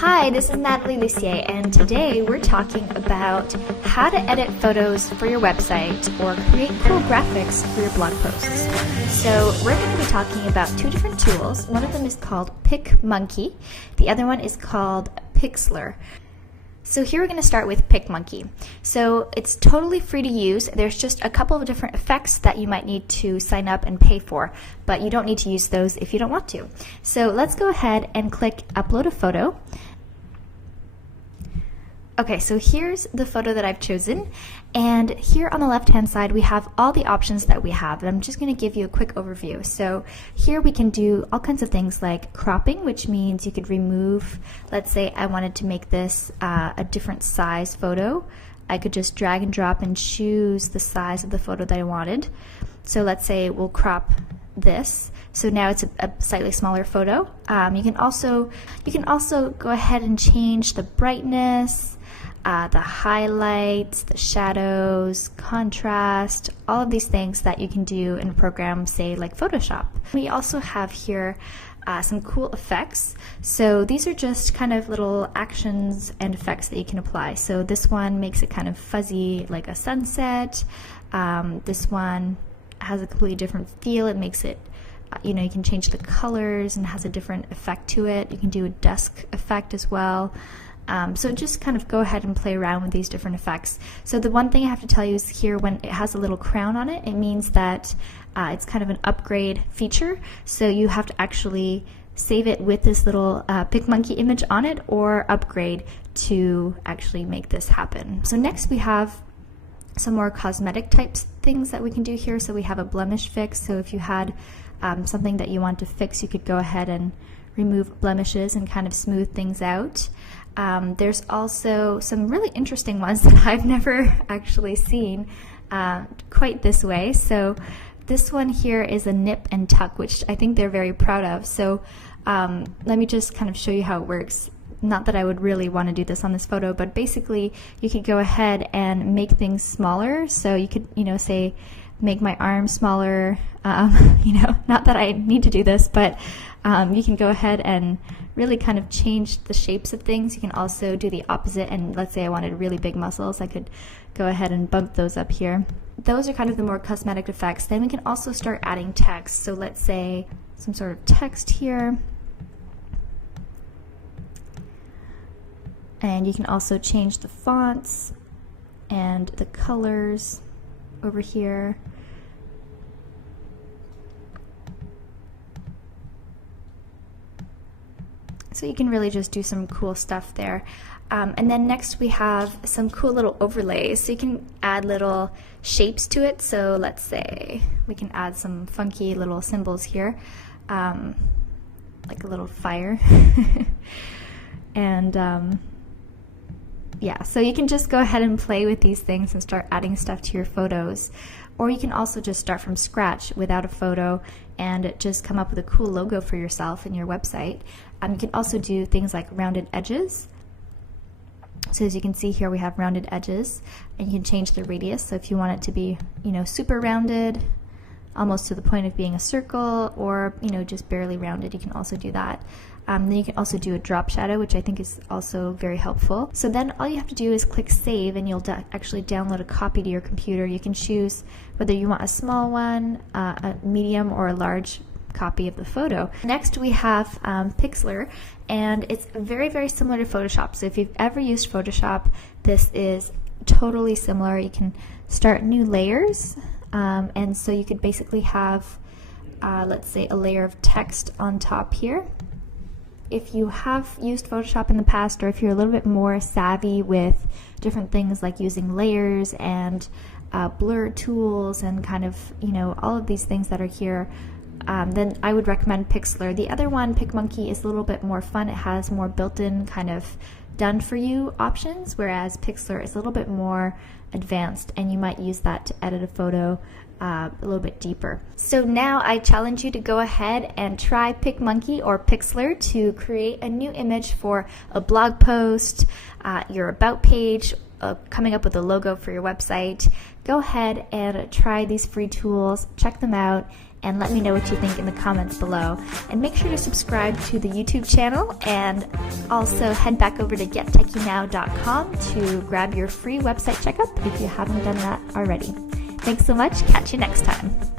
Hi, this is Natalie Lucier, and today we're talking about how to edit photos for your website or create cool graphics for your blog posts. So we're going to be talking about two different tools. One of them is called PicMonkey. The other one is called Pixlr. So here we're going to start with PicMonkey. So it's totally free to use. There's just a couple of different effects that you might need to sign up and pay for, but you don't need to use those if you don't want to. So let's go ahead and click Upload a Photo. Okay, so here's the photo that I've chosen, and here on the left-hand side we have all the options that we have, and I'm just going to give you a quick overview. So here we can do all kinds of things like cropping, which means you could remove, let's say I wanted to make this a different size photo. I could just drag and drop and choose the size of the photo that I wanted. So let's say we'll crop this. So now it's a slightly smaller photo. You can also go ahead and change the brightness, the highlights, the shadows, contrast, all of these things that you can do in a program, say like Photoshop. We also have here some cool effects. So these are just kind of little actions and effects that you can apply. So this one makes it kind of fuzzy like a sunset. This one has a completely different feel. It makes it, you can change the colors and has a different effect to it. You can do a dusk effect as well. So just kind of go ahead and play around with these different effects. So the one thing I have to tell you is here when it has a little crown on it, it means that it's kind of an upgrade feature. So you have to actually save it with this little PicMonkey image on it or upgrade to actually make this happen. So next we have some more cosmetic types things that we can do here. So we have a blemish fix. So if you had something that you want to fix, you could go ahead and remove blemishes and kind of smooth things out. There's also some really interesting ones that I've never actually seen quite this way. So this one here is a nip and tuck, which I think they're very proud of. So let me just kind of show you how it works. Not that I would really want to do this on this photo, but basically you could go ahead and make things smaller. So you could, say, make my arm smaller. Not that I need to do this, but you can go ahead and really kind of change the shapes of things. You can also do the opposite, and let's say I wanted really big muscles, I could go ahead and bump those up here. Those are kind of the more cosmetic effects. Then we can also start adding text. So let's say some sort of text here. And you can also change the fonts and the colors over here. So you can really just do some cool stuff there. And then next we have some cool little overlays. So you can add little shapes to it. So let's say we can add some funky little symbols here, like a little fire. And yeah, so you can just go ahead and play with these things and start adding stuff to your photos. Or you can also just start from scratch without a photo and just come up with a cool logo for yourself and your website. You can also do things like rounded edges. So as you can see here, we have rounded edges, and you can change the radius. So if you want it to be, super rounded, almost to the point of being a circle, or just barely rounded, you can also do that. Then you can also do a drop shadow, which I think is also very helpful. So then all you have to do is click save, and you'll actually download a copy to your computer. You can choose whether you want a small one, a medium, or a large copy of the photo. Next we have Pixlr, and it's very, very similar to Photoshop. So if you've ever used Photoshop, this is totally similar. You can start new layers, and so you could basically have, let's say, a layer of text on top here. If you have used Photoshop in the past, or if you're a little bit more savvy with different things like using layers and blur tools and kind of, all of these things that are here, then I would recommend Pixlr. The other one, PicMonkey, is a little bit more fun. It has more built-in kind of done-for-you options, whereas Pixlr is a little bit more advanced, and you might use that to edit a photo a little bit deeper. So now I challenge you to go ahead and try PicMonkey or Pixlr to create a new image for a blog post, your about page, coming up with a logo for your website. Go ahead and try these free tools, check them out, and let me know what you think in the comments below. And make sure to subscribe to the YouTube channel, and also head back over to gettechynow.com to grab your free website checkup if you haven't done that already. Thanks so much. Catch you next time.